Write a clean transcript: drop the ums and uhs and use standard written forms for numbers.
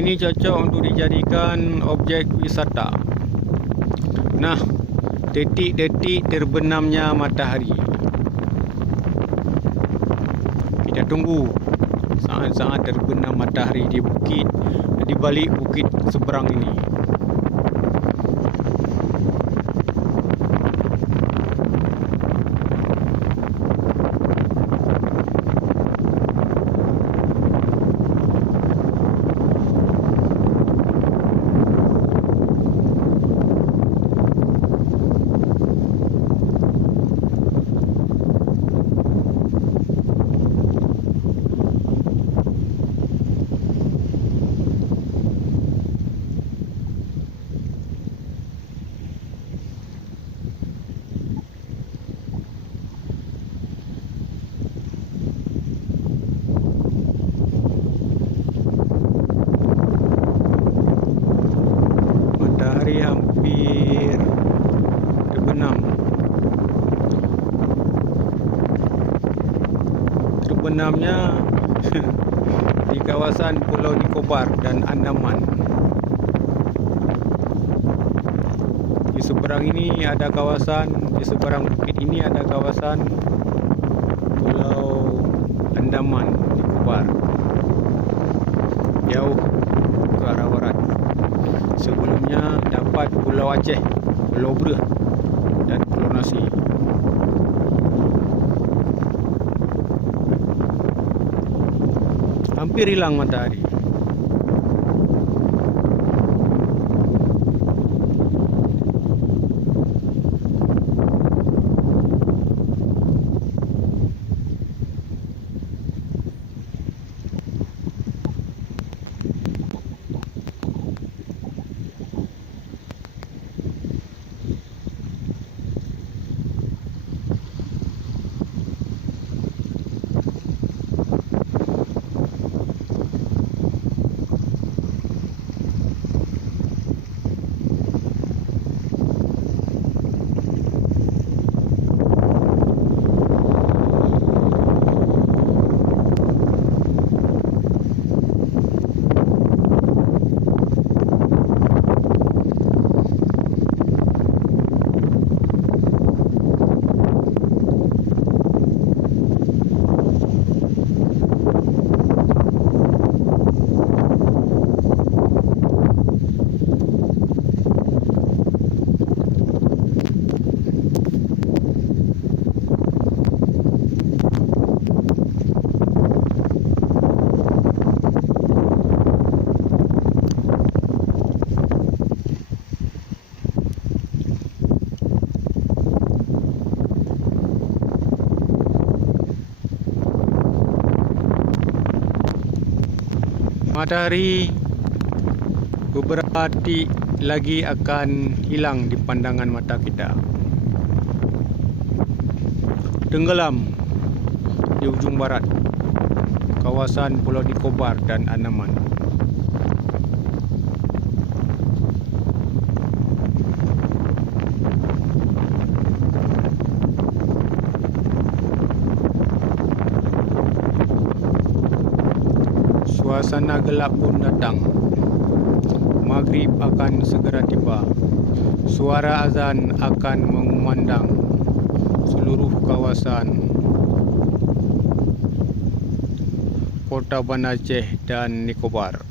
ini cocok untuk dijadikan objek wisata. Nah, detik-detik terbenamnya matahari. Kita tunggu saat-saat terbenam matahari di balik bukit seberang ini. Matahari hampir terbenam. Terbenamnya di kawasan Pulau Nicobar dan Andaman. Di seberang ini ada kawasan, di seberang bukit ini ada kawasan Pulau Andaman, Nicobar. Jauh ke arah barat. Sebelumnya dapat Pulau Aceh, Pulau Breh dan Pulau Nasi. Hampir hilang matahari. Matahari beberapa detik lagi akan hilang di pandangan mata kita. Tenggelam di ujung barat kawasan Pulau Nicobar dan Andaman. Suasana gelap pun datang. Maghrib akan segera tiba. Suara azan akan mengumandang seluruh kawasan Kota Banda Aceh dan Nicobar.